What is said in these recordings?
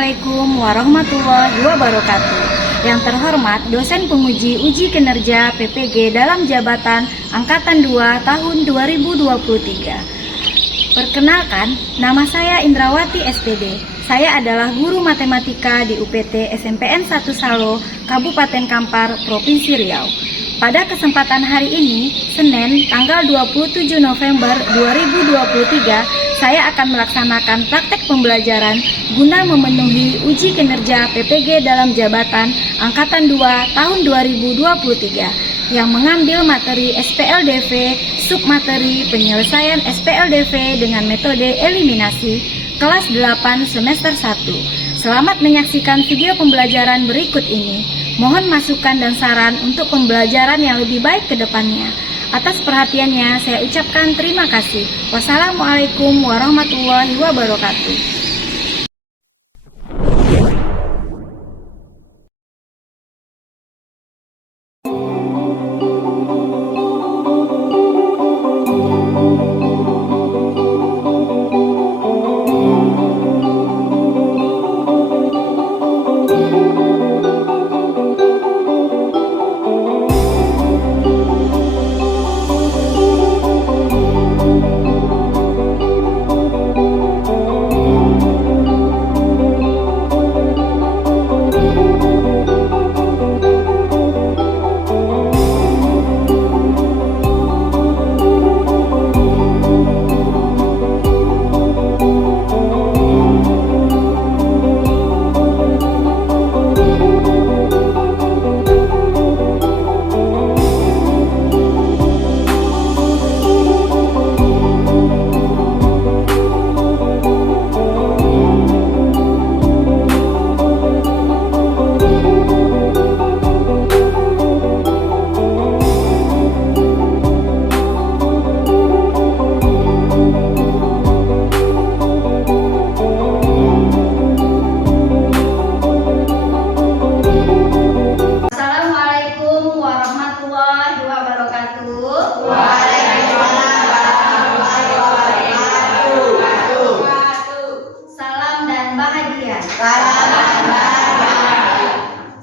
Assalamualaikum warahmatullahi wabarakatuh. Yang terhormat dosen penguji uji kinerja PPG dalam jabatan Angkatan 2 tahun 2023. Perkenalkan, nama saya Indrawati SPD. Saya adalah guru matematika di UPT SMPN 1 Salo, Kabupaten Kampar, Provinsi Riau. Pada kesempatan hari ini, Senin, tanggal 27 November 2023, saya akan melaksanakan praktek pembelajaran guna memenuhi uji kinerja PPG dalam jabatan Angkatan 2 tahun 2023 yang mengambil materi SPLDV, submateri penyelesaian SPLDV dengan metode eliminasi, kelas 8 semester 1. Selamat menyaksikan video pembelajaran berikut ini. Mohon masukan dan saran untuk pembelajaran yang lebih baik ke depannya. Atas perhatiannya saya ucapkan terima kasih. Wassalamualaikum warahmatullahi wabarakatuh.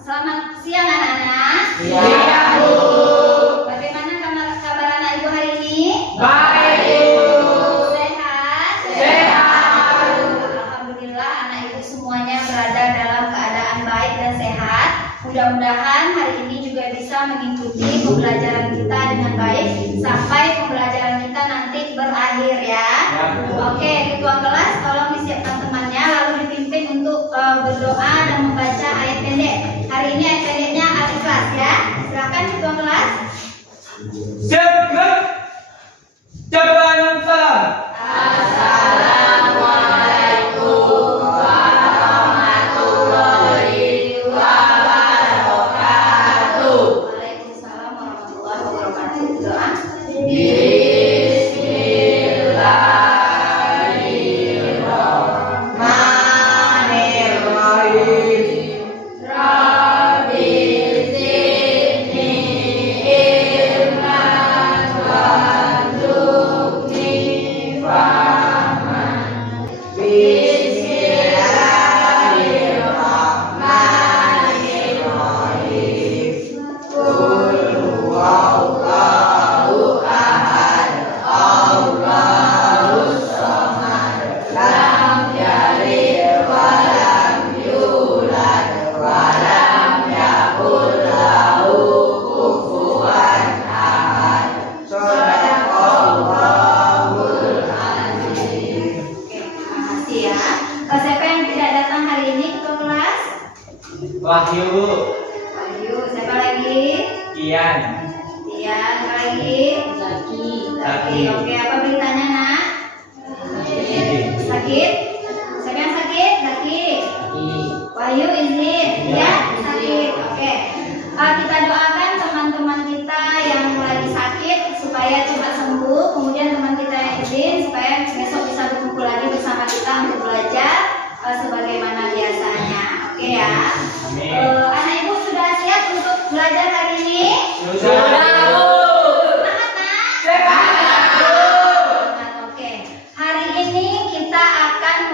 Selamat siang anak-anak. Siang, Bu. Bagaimana kabar anak Ibu hari ini? Baik, Ibu. Sehat? Sehat. Alhamdulillah anak Ibu semuanya berada dalam keadaan baik dan sehat. Mudah-mudahan hari ini juga bisa mengikuti pembelajaran kita dengan baik sampai pembelajaran kita nanti berakhir ya. Oke, ketua kelas tolong disiapkan temannya lalu dipimpin untuk berdoa dan membaca ayat pendek. Hari ini ayat pendeknya Al-Ikhlas ya. Silakan ketua kelas. Siap, gerak. Jawaban salam. Assalamualaikum warahmatullahi wabarakatuh. Waalaikumsalam warahmatullahi wabarakatuh. Doa. Siapa yang tidak datang hari ini ketua kelas? Wahyu, Bu. Wahyu. Siapa lagi? Kian. Iya. Siapa lagi? Zaki. Oke. Apa beritanya nak? Sakit? Siapa yang sakit? Zaki. Wahyu izin. Ya. Sakit. Oke. Kita doakan teman-teman kita yang lagi sakit supaya cepat sembuh. Kemudian teman kita yang izin supaya besok bisa berkumpul lagi bersama kita untuk belajar sebagaimana biasanya. Oke ya. Anak Ibu sudah siap untuk belajar hari ini? Sudah, Bu. Semangat nak? Semangat, Bu. Oke. Hari ini kita akan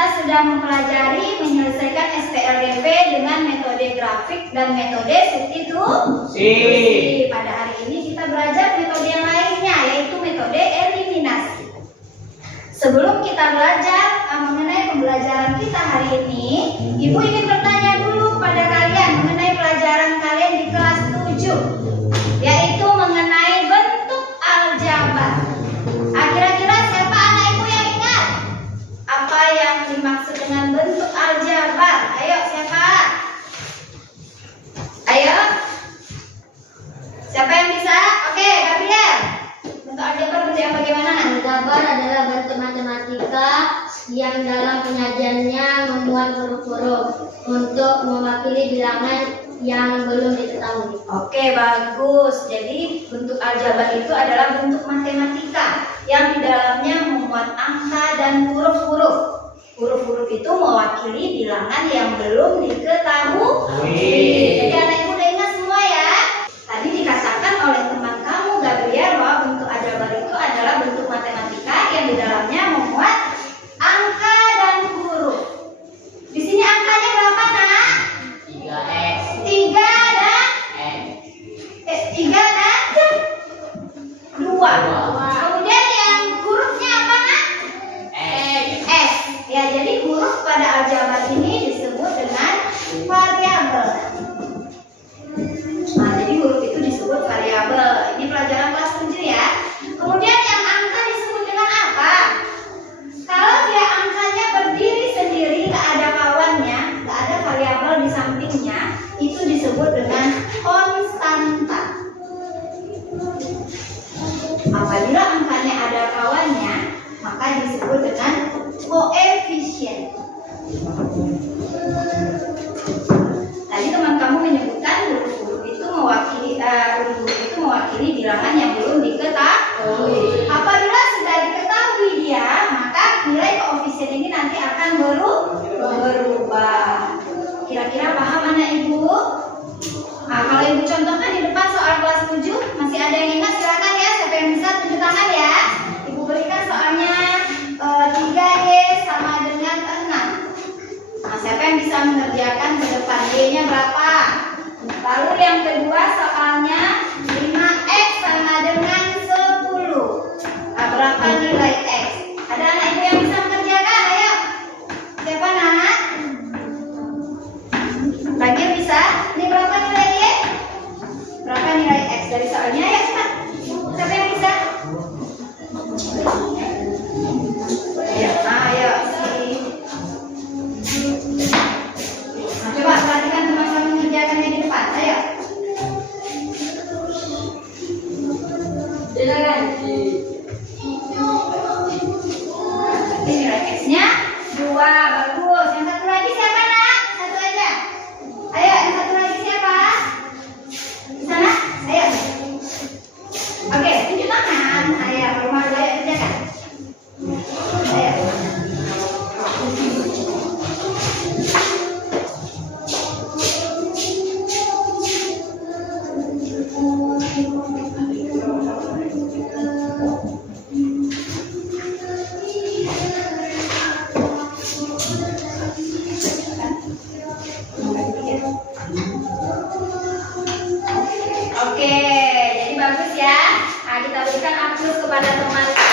kita sudah mempelajari menyelesaikan SPLDP dengan metode grafik dan metode substitusi. Pada hari ini kita belajar metode yang lainnya, yaitu metode eliminasi. Sebelum kita belajar mengenai pembelajaran kita hari ini, Ibu ingin bertanya dulu kepada kalian mengenai pelajaran kalian di kelas 7, yaitu mengenai bentuk aljabar. Kira-kira siapa anak ibu yang ingat apa yang dimaksud dengan bentuk aljabar? Ayo, siapa? Ayo. Siapa yang bisa? Oke, Gabriel. Bentuk aljabar bentuk yang bagaimana? Aljabar adalah bentuk matematika yang dalam penyajiannya memuat huruf-huruf untuk mewakili bilangan yang belum diketahui. Oke, bagus. Jadi bentuk aljabar itu adalah bentuk matematika yang di dalamnya memuat angka dan huruf-huruf. Huruf-huruf itu mewakili bilangan yang belum diketahui. Jadi anak ibu udah ingat semua ya. Tadi dikatakan oleh teman kamu Gabriel bahwa bentuk aljabar itu adalah bentuk matematika yang di dalamnya memuat angka dan huruf. Di sini angkanya berapa, Nak? 3x 3 dan x 3 dan 2. Kemudian yang hurufnya apa, Nak? S. Ya, jadi huruf pada aljabar ini disebut dengan variabel. Nah, jadi huruf itu disebut variabel. Ini pelajaran kelas 7 ya. Kemudian yang angka disebut dengan apa? Kalau dia angkanya berdiri sendiri, nggak ada kawannya, nggak ada variabel di sampingnya, itu disebut dengan konstanta. Apabila angkanya ada kawannya, maka disebut dengan koefisien. Tadi teman kamu menyebutkan huruf-huruf itu mewakili bilangan yang belum diketahui. Apabila sudah diketahui dia, maka nilai koefisien ini nanti akan berubah. Kira-kira paham anak ibu? Nah, kalau ibu contohkan di depan soal kelas 7, masih ada yang ingat? Silakan ya, siapa yang bisa tunjuk tangan ya. Ibu berikan soalnya 3Y sama dengan 6. Nah, siapa yang bisa mengerjakan ke depan? Y-nya berapa? Lalu yang kedua soalnya 5X sama dengan 10. Nah, berapa nilai X? Ada anak ibu yang bisa mengerjakan? Ayo. Siapa, Nak? Lagi yang bisa? Ini berapa nilai Y? Berapa nilai X dari soalnya? Ayo cepat. Siapa yang bisa? Ya, ayo sih. Nah, coba perhatikan teman-teman mengerjakannya di depan. Ayo. Silakan. Ini nilai X-nya 2. Bagus. Yang satu lagi siapa, Nak? Satu aja. Ayo, yang satu lagi siapa? Di sana? Ayo. Oke, tunjuk tangan. Ayo, rumah dulu ayo kerjakan. Ayo. Oke, jadi bagus ya. Nah, kita berikan aplaus kepada teman kita.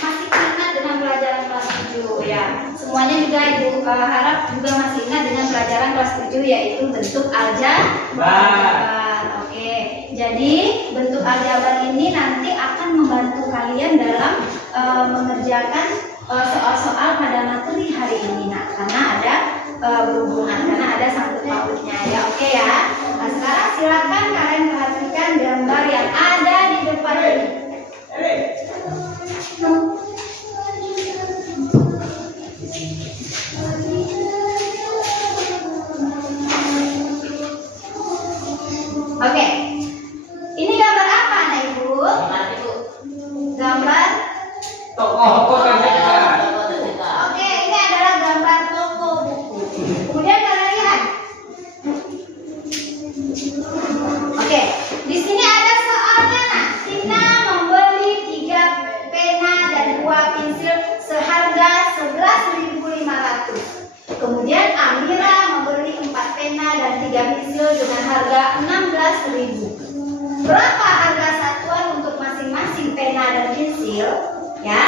Masih ingat dengan pelajaran kelas 7 ya. Semuanya juga ibu harap juga masih ingat dengan pelajaran kelas 7, yaitu bentuk aljabar. Oke, jadi bentuk aljabar ini nanti akan membantu kalian dalam mengerjakan soal-soal pada materi hari ini. Nah, karena ada berhubungan, karena ada sangkut pautnya ya. Oke ya. Nah, sekarang silakan kalian perhatikan gambar yang ada di depan ini. Oke. Ini gambar apa, anak ibu? Gambar toko terdekat. Oke, ini adalah gambar toko buku. Kemudian kalian lihat. Oke, di sini ada soalnya. Nah, Tina membeli 3 pena dan 2 dengan harga 16.000. Berapa harga satuan untuk masing-masing pena dan pensil? Ya,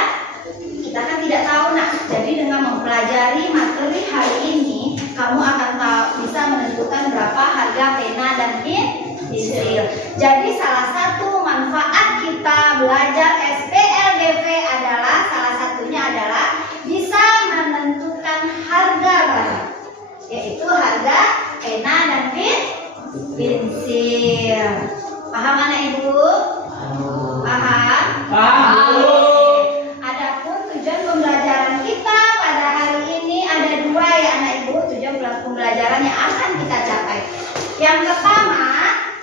kita kan tidak tahu nak. Jadi dengan mempelajari materi hari ini, kamu akan bisa menentukan berapa harga pena dan pensil. Jadi salah satu manfaat kita belajar SPLDV adalah salah satunya adalah bisa menentukan harga barang, yaitu harga pena dan pensil. Paham anak ibu? Paham? Paham. Adapun tujuan pembelajaran kita pada hari ini ada dua ya anak ibu, tujuan pembelajaran yang akan kita capai. Yang pertama,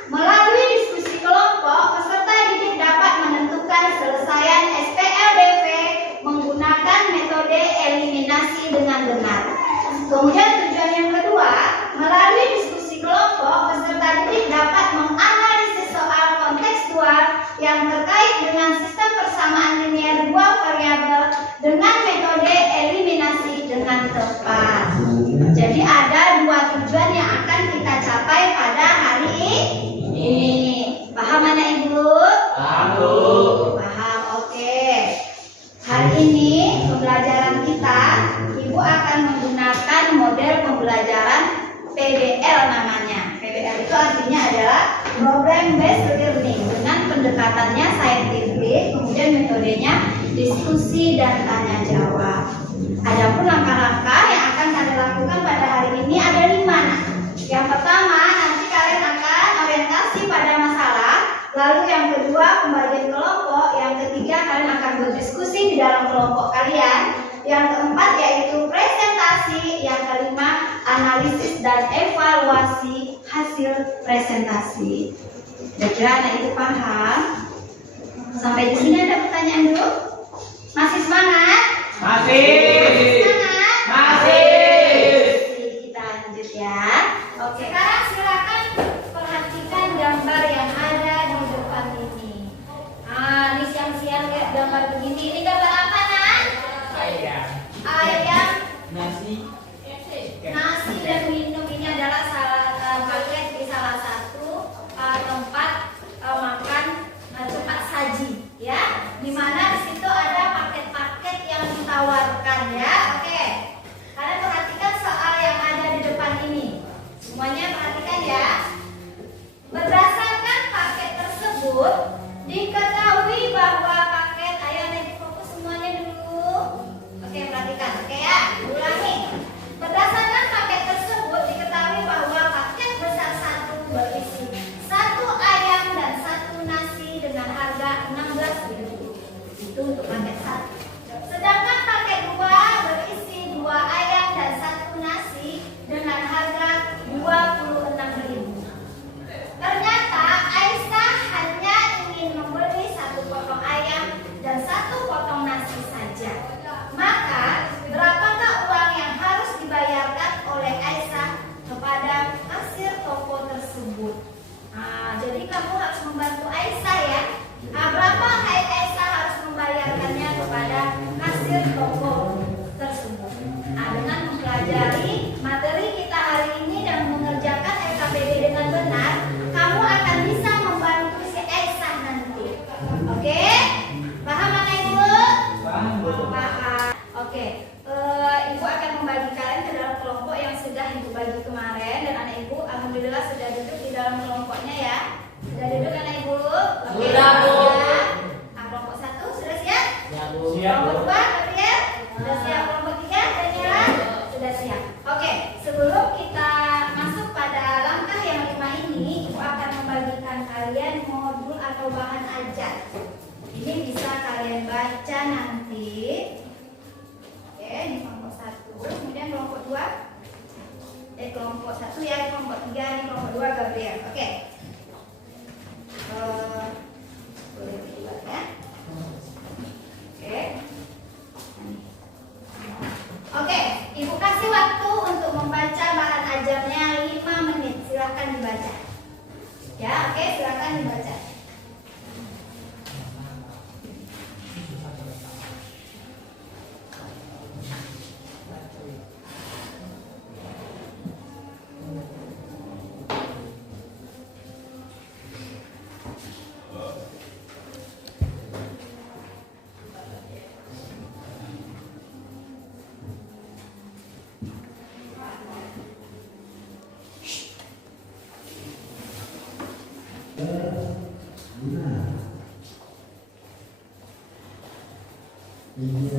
melalui diskusi kelompok, peserta didik dapat menentukan selesaian SPLDV menggunakan metode eliminasi dengan benar. Kemudian tujuan yang kedua, melalui diskusi kelompok, peserta didik dapat menganalisis soal kontekstual yang terkait dengan sistem persamaan linear dua variabel dengan metode eliminasi dengan tepat. Jadi ada dua tujuan yang akan kita capai pada hari ini. Paham anak ibu? Paham. Paham, oke. Hari ini pembelajaran kita, ibu akan menggunakan model pembelajaran PBL namanya. PBL itu artinya adalah Problem Based Learning dengan pendekatannya saintifik, kemudian metodenya diskusi dan tanya jawab. Adapun langkah-langkah yang akan kalian lakukan pada hari ini ada 5. Yang pertama, nanti kalian akan orientasi pada masalah. Lalu yang kedua, pembagian kelompok. Yang ketiga, kalian akan berdiskusi di dalam kelompok kalian. Yang keempat yaitu presentasi. Yang kelima, analisis dan evaluasi hasil presentasi. Kira-kira anak itu paham? Sampai di sini ada pertanyaan dulu? Masih semangat? Masih. Semangat? Masih. Kita lanjut ya. Oke, sekarang silakan perhatikan gambar yang ada di depan ini. Ini siang-siang lihat gambar begini. Ini gambar apa, Nak? Ayam. Ayam, Nasi. nasi dan minum. Ini adalah paket di salah satu tempat makan, tempat saji, ya. Di mana di situ ada paket-paket yang ditawarkan, ya. Oke. Kalian perhatikan soal yang ada di depan ini. Semuanya perhatikan ya. Berdasarkan paket tersebut, diketahui bahwa paket, ayo nanti fokus semuanya dulu. Oke, perhatikan. Oke ya, ulangi. Berdasarkan paket tersebut, diketahui bahwa paket besar 1 berisi 1 ayam dan 1 nasi dengan harga 16.000. Itu untuk paket 1. Sedangkan paket 2 berisi 2 ayam dan 1 nasi dengan harga 26.000. Ternyata Aisyah hanya ingin membeli 1 potong ayam dan 1 potong nasi saja. Maka berapakah uang yang harus dibayarkan oleh Aisyah kepada kasir toko tersebut? Jadi kamu harus membantu Aisyah ya. Berapa Aisyah harus membayarkannya kepada kasir toko tersebut? Dengan mempelajari materi kita hari ini dan mengerjakan SKPD dengan benar, kamu akan bisa membantu si Aisyah nanti. Oke? Paham anak ibu? Paham, Bu. Paham. Oke. Ibu akan membagi kalian ke dalam kelompok yang sudah ibu bagi kemarin, dan anak ibu alhamdulillah sudah duduk di dalam kelompoknya ya. Sudah duduk anak ibu? Oke, Sudah, Bu. siap. Kelompok 1 sudah siap? Ya, Bu. Siap, Bu. Kelompok 2 Gabriel sudah siap? Kelompok 3 Daniela sudah siap? Oke, sebelum kita masuk pada langkah yang 5 ini, ibu akan membagikan kalian modul atau bahan ajar. Ini bisa kalian baca nanti. Oke, ini kelompok 1. Kemudian kelompok 2. Kelompok 1 ya, kelompok 3, ini kelompok 2 Gabriel. Oke. Boleh dibuat ya. Oke. Sudah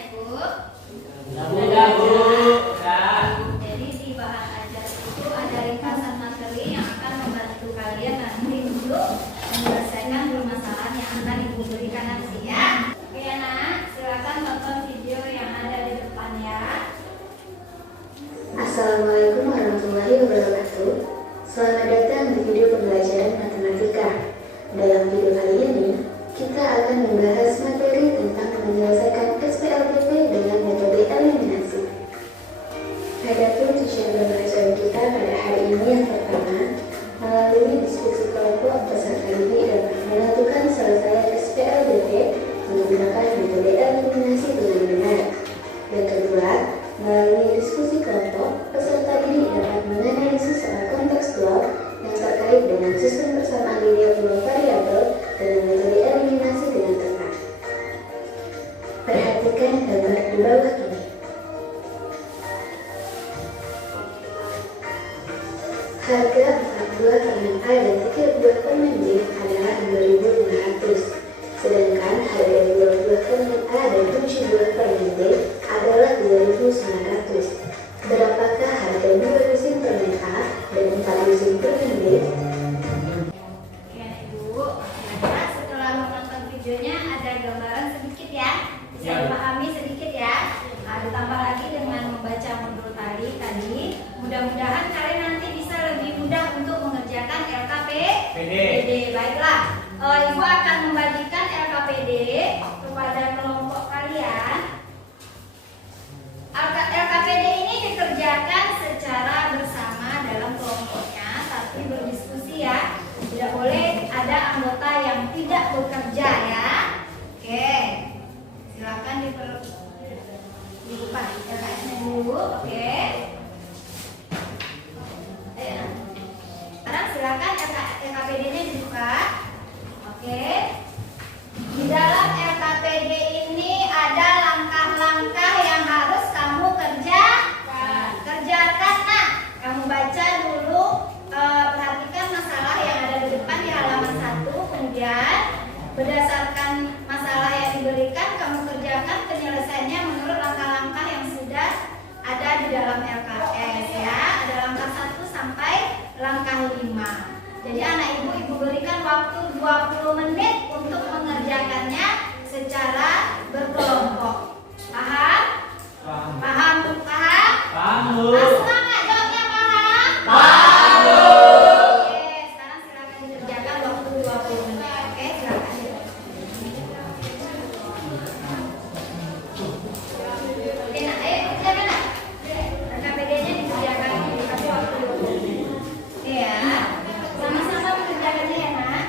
Ibu? Sudah, Bu. Sudah. Jadi di bahan ajar itu ada ringkasan materi yang akan membantu kalian nanti untuk menyelesaikan permasalahan yang akan Ibu berikan nanti ya. Oke ya nak, silakan tonton video yang ada di depan ya. Assalamualaikum warahmatullahi wabarakatuh. Selamat datang di video pembelajaran matematika. Dalam video kali ini, kita akan membahas materi tentang menyelesaikan SPLDP dengan metode eliminasi. Adapun tujuan pembelajaran kita pada hari ini yang pertama, melalui diskusi kelompok peserta didik dapat menentukan selesai SPLDP menggunakan metode eliminasi dengan benar. Yang kedua, melalui diskusi kelompok, peserta didik dapat menganalisis secara kontekstual yang terkait dengan sistem persamaan linear dua variabel dengan metode eliminasi dengan tepat. Perhatikan gambar di bawah ini. Harga 4 buah permen A dan 3 buah permen B adalah 2.500, sedangkan harga 2 buah permen A dan 7 buah permen B adalah 2.900. Berapakah harga 2 lusin permen A dan 4 lusin permen B? Ya Ibu, kira-kira setelah menonton videonya ada gambaran sedikit ya, bisa dipahami sedikit ya. Nah, ditambah lagi dengan membaca modul tadi, mudah-mudahan kalian nanti bisa lebih mudah untuk mengerjakan LKPD. Baiklah, Ibu akan membagikan LKPD kepada kelompok kalian. LKPD ini dikerjakan secara bersama dalam kelompoknya, tapi berdiskusi ya. Tidak boleh ada anggota yang tidak bekerja ya. Oke, silakan dibuka LKS-nya dulu. Oke. Sekarang silakan LKPD-nya dibuka. Oke. Di dalam LKPD ini ada langkah-langkah yang harus kamu kerjakan. Nah, kamu baca dulu, perhatikan masalah yang ada di depan di halaman 1, kemudian berdasarkan masalah yang diberikan kamu kerjakan penyelesaiannya menurut langkah-langkah yang sudah ada di dalam LKS ya. Ada langkah 1 sampai langkah 5. Jadi anak ibu berikan waktu 20 menit untuk mengerjakannya secara berkelompok. Paham? Paham? Paham, Bu. Semangat jawabnya paham? Paham, Bu. Oke, sekarang silakan dikerjakan waktu 20 menit. Oke, silakan. Oke, nah, ayo kerjakan nak. LKPD-nya dikerjakan dikasih waktu 20 menit. Oke ya. Sama-sama mengerjakannya ya nak.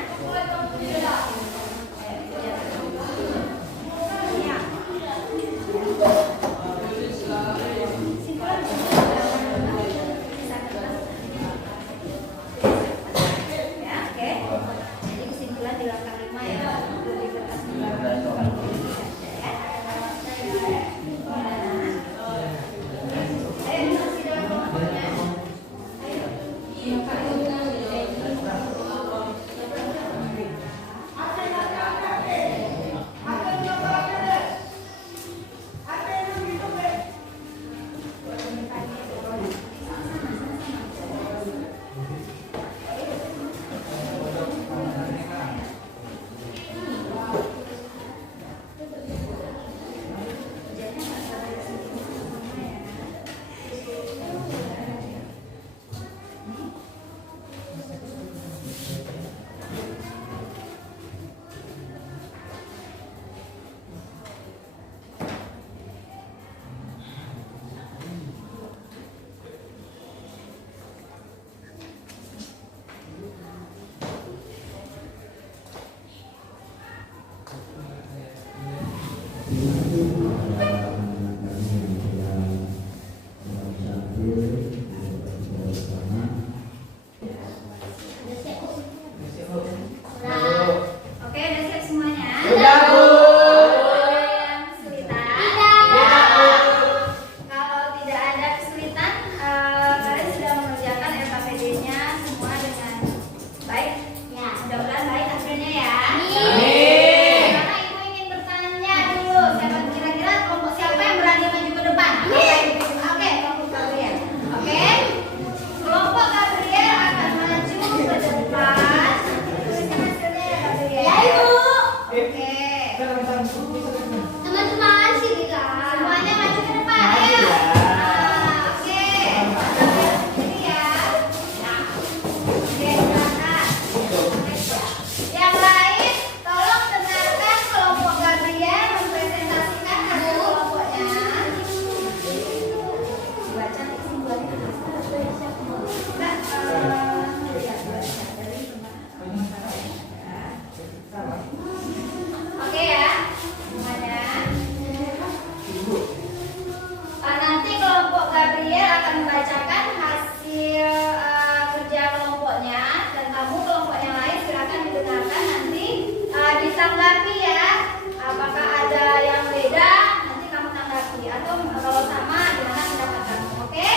tanggapi ya. Apakah ada yang beda? Nanti kamu tanggapi. Atau kalau sama, gimana pendapat kamu? Oke?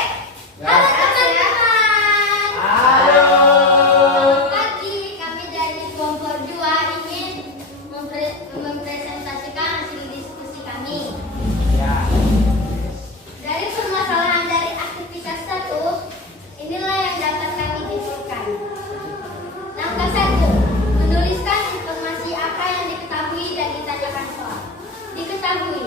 Halo teman-teman. Halo. Pagi kami dari kelompok 2 ingin mempresentasikan hasil diskusi kami. Ya. Dari permasalahan dari aktivitas 1, inilah yang dapat kami simpulkan. Langkah 1, menuliskan informasi apa yang diketahui dan ditanyakan soal. Diketahui,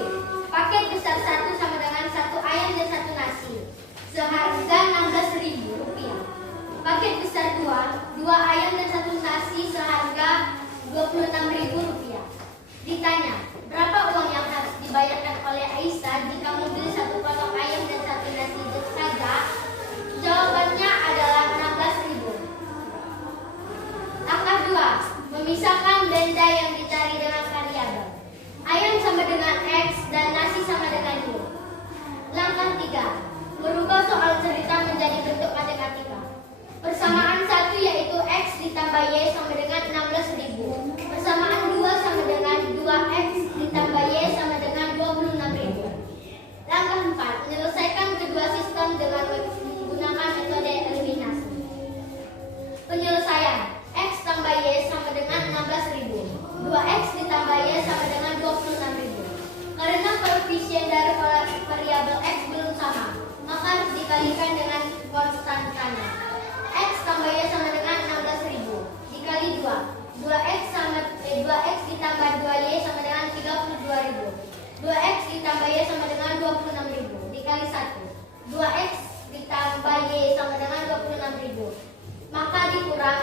paket besar 1 sama dengan 1 ayam dan 1 nasi, seharga Rp16.000. Paket besar 2, 2 ayam dan 1 nasi seharga Rp26.000. Ditanya, berapa uang yang harus dibayarkan oleh Aisyah jika membeli 1 potong ayam dan 1 nasi saja? Jawabannya adalah Rp16.000. Langkah 2, memisahkan benda yang dicari dengan variabel. Ayam sama dengan X dan nasi sama dengan Y. Langkah 3, merubah soal cerita menjadi bentuk matematika. Persamaan 1 yaitu X ditambah Y sama dengan 16.000. Persamaan 2 sama dengan 2X ditambah Y sama dengan 26.000. Langkah 4, menyelesaikan kedua sistem dengan menggunakan metode eliminasi. Penyelesaian, X tambah Y sama dengan 16.000. 2X ditambah Y sama dengan 26.000. Karena koefisien dari variabel X belum sama, maka harus dikalikan dengan konstantanya. X tambah Y sama dengan 16.000 dikali 2. 2X ditambah 2Y sama dengan 32.000. 2X ditambah Y sama dengan 26.000 dikali 1. 2X ditambah Y sama dengan 26.000. Maka dikurang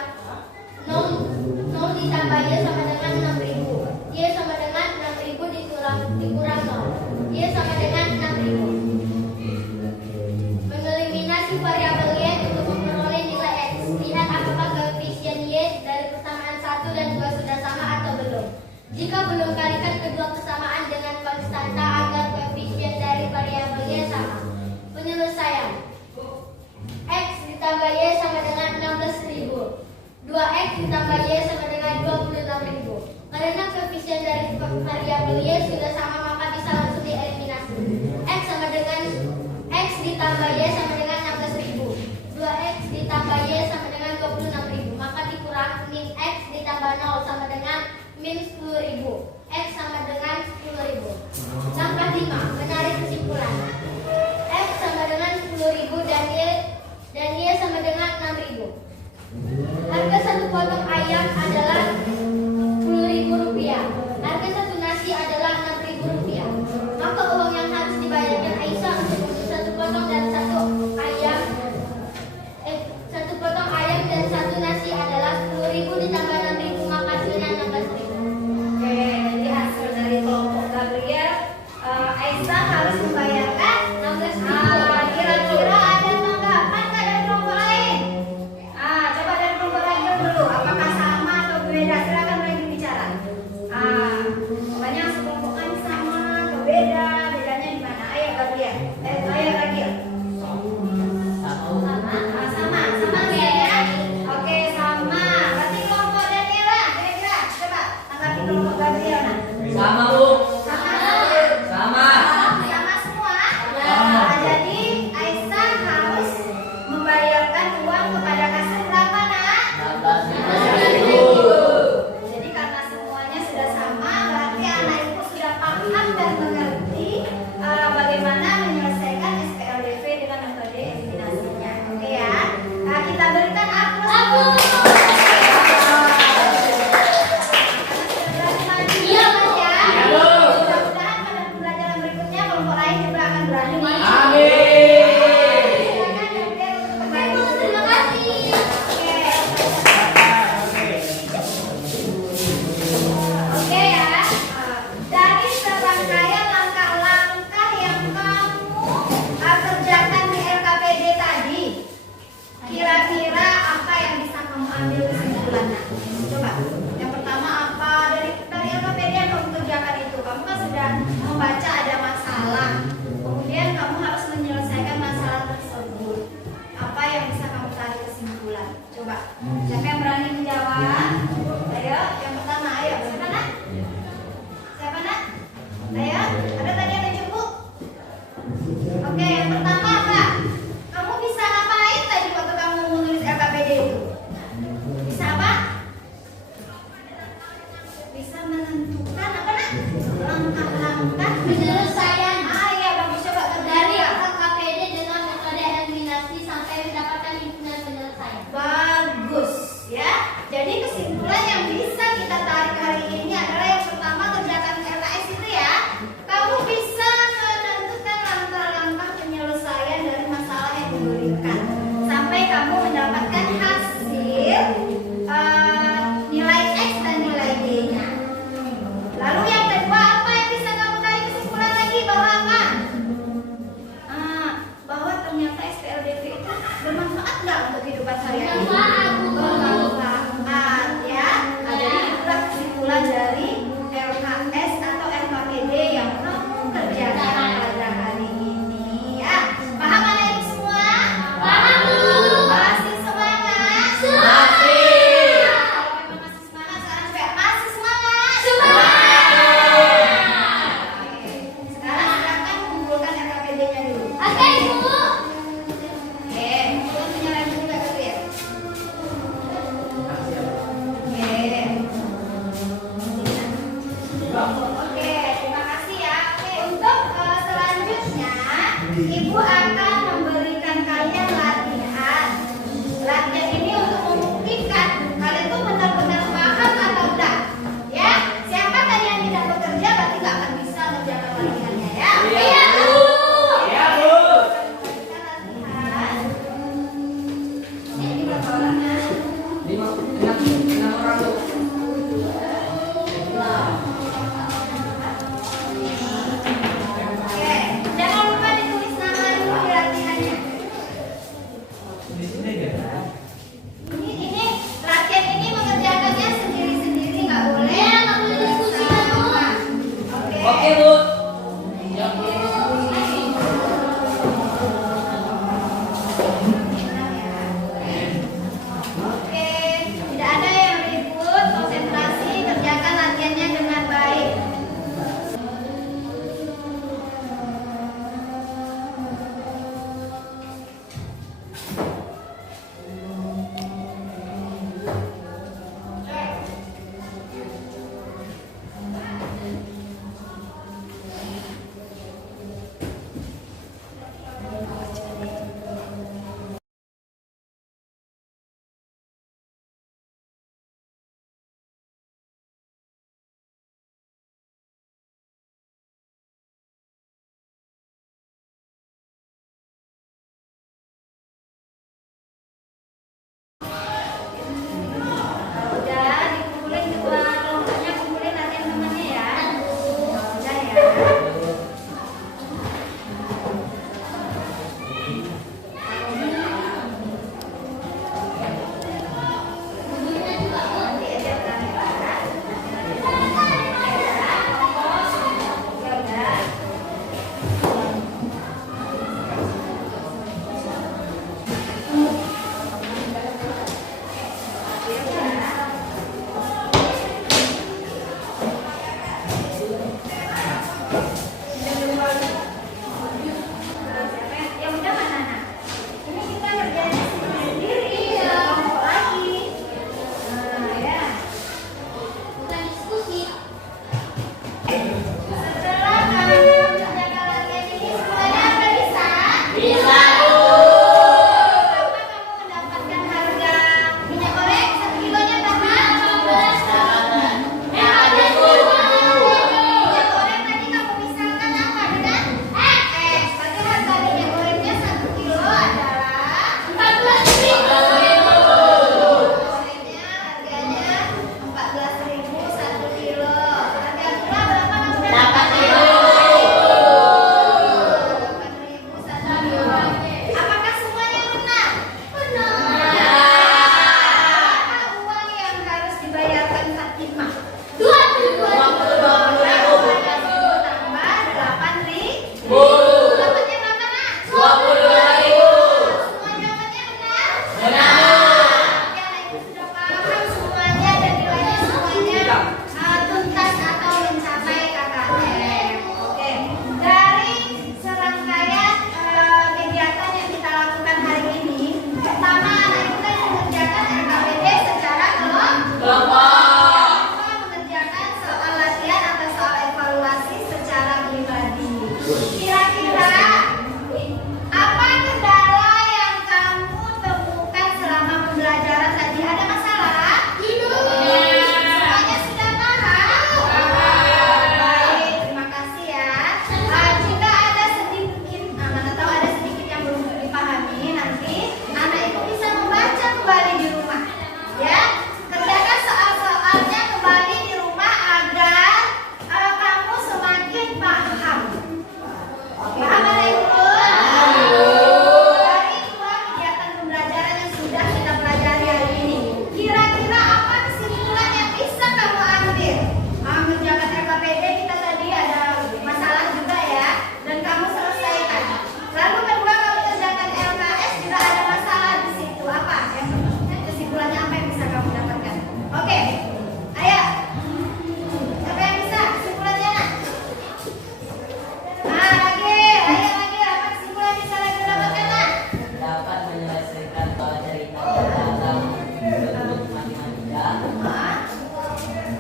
0 ditambah Y sama dengan 6.000. Y sama dengan 6.000 dikurang 0. Y sama dengan 6.000. Mengeliminasi variabel Y untuk memperoleh nilai X. Lihat apakah koefisien Y dari persamaan 1 dan 2 sudah sama atau belum. Jika belum, kalikan kedua persamaan dengan konstanta agar koefisien dari variabel Y sama. Penyelesaian, X ditambah Y sama dengan 16.000. 2X ditambah Y sama dengan 26.000. Karena koefisien dari variabel Y sudah sama, maka bisa langsung dieliminasi. X sama dengan X ditambah Y sama dengan 16.000. 2X ditambah Y sama dengan 26.000. Maka dikurang min X ditambah 0 sama dengan min 10.000. X sama dengan 10.000. Langkah 5, menarik kesimpulan. X sama dengan 10.000 dan Y sama dengan 6.000. Harga 1 potong ayam adalah Rp10.000. Harga 1 nasi adalah Rp6.000. Maka uang yang harus dibayarkan Aisyah untuk membeli 1 potong dan 1 ayam 1 potong ayam dan 1 nasi adalah Rp10.000 ditambah 6.000, maka hasilnya Rp16.000. Oke, jadi hasil dari kelompok Gabriel, Aisyah harus membayarkan 16.000. Kira-kira ada tanggapan nggak dari kelompok lain? Coba dari kelompok lain dulu, apakah sama atau beda? Silakan lagi bicara. Pokoknya sekelompok kan sama atau beda? Bedanya di mana? Ayo Gabriel. Ayo Gabriel. Sama ya. Oke, sama. Berarti kelompok Daniela, kira-kira coba tanggapi kelompok Gabriel. Sama, Bu. Sama. Sama. Sama semua. Nah, jadi Aisyah harus membayarkan uang kepada kasir berapa, Nak? 16.000. Jadi karena semuanya sudah sama, berarti anak ibu sudah paham dan mengerti bagaimana menyelesaikan SPLDV dengan metode eliminasinya. Oke ya. Nah, kita berikan aplaus. Iya, Mas ya. Mudah-mudahan pada pembelajaran berikutnya kelompok lain juga akan berani maju. Amin. Silakan Gabriel untuk bertanya. Terima kasih. Oke ya. Dari serangkaian langkah-langkah yang kamu kerjakan di LKPD tadi, kira-kira apa yang bisa kamu ambil kesimpulannya? Coba. Yang pertama apa dari LKPD yang kamu kerjakan itu? Kamu kan sudah membaca ada masalah. Kemudian kamu harus menyelesaikan masalah tersebut. Apa yang bisa kamu tarik kesimpulan? Coba. Siapa yang berani menjawab? Ayo, yang pertama, ayo. Siapa nak? Jadi kesimpulan yang bisa kita tarik hari ini adalah yang pertama, kerjakan LKS itu ya. Kamu bisa menentukan langkah-langkah penyelesaian dari masalah yang diberikan sampai kamu mendapatkan hasil nilai X dan nilai Y-nya. Lalu yang kedua, apa yang bisa kamu tarik kesimpulan lagi bahwa ternyata SPLDV itu bermanfaat nggak untuk kehidupan sehari-hari? Bermanfaat ya. Jadi itulah kesimpulan dari LKS atau LKPD yang kamu kerjakan pada hari ini ya. Paham anak ibu semua? Paham, Bu. Masih semangat? Masih. Kalau memang masih semangat, sekarang juga masih semangat? Oke. Sekarang silakan kumpulkan LKPD-nya dulu. Oke, Bu. Oke, kumpulkan punya lagi juga dulu ya.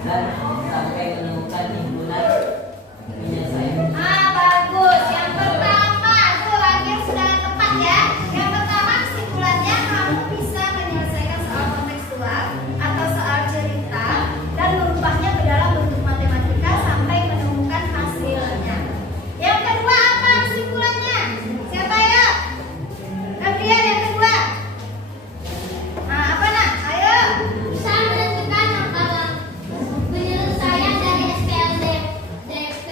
dan sampai menemukan himpunan penyelesaian. Bagus. Yang pertama, tuh lagi sudah tepat ya. Yang pertama kesimpulannya kamu bisa menyelesaikan soal kontekstual atau soal cerita dan merubahnya ke dalam bentuk matematika sampai menemukan hasilnya. Yang kedua apa kesimpulannya? Siapa ya? Kemudian yang kedua. Apa nak? Ayo. Bisa menentukan penyelesaian dari SPLDP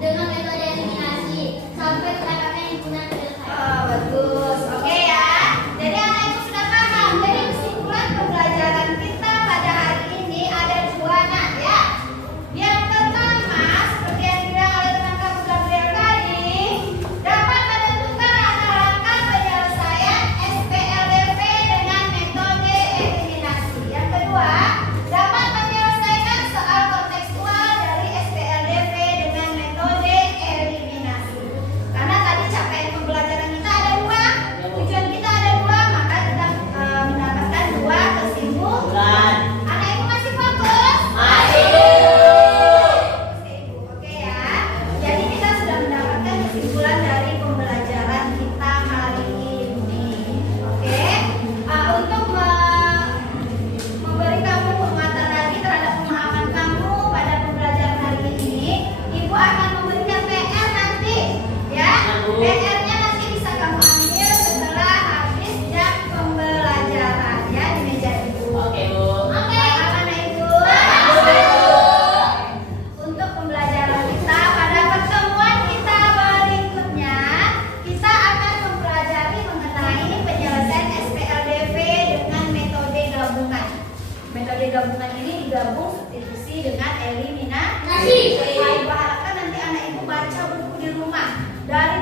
dengan metode eliminasi sampai tercapainya himpunan penyelesaian. Bagus. Oke ya. Jadi anak ibu sudah paham. Jadi kesimpulan pembelajaran kita pada hari ini ada dua nak ya. Yang pertama seperti yang dibilang oleh teman kamu Gabriel tadi, dapat menentukan langkah-langkah penyelesaian SPLDP dengan metode eliminasi. Yang kedua, dapat menyelesaikan soal kontekstual dari SPLDP dengan metode eliminasi. Karena tadi capaian pembelajaran kita ada dua, tujuan kita ada dua, maka kita mendapatkan dua kesimpulan. Anak ibu masih fokus? Oke ya. Jadi kita sudah mendapatkan kesimpulan dari pembelajaran kita hari ini. Oke. Untuk memberi kamu penguatan lagi terhadap pemahaman kamu pada pembelajaran hari ini, ibu akan memberikan PR nanti, ya. PR-nya nanti bisa kamu ambil setelah habis jam pembelajaran, ya, di meja ibu. Oke, Bu. Paham anak ibu? Untuk pembelajaran kita pada pertemuan kita berikutnya, kita akan mempelajari mengenai penyelesaian SPLDP dengan metode gabungan. Metode gabungan ini digabung substitusi dengan eliminasi. Ibu harapkan nanti anak ibu baca buku di rumah dari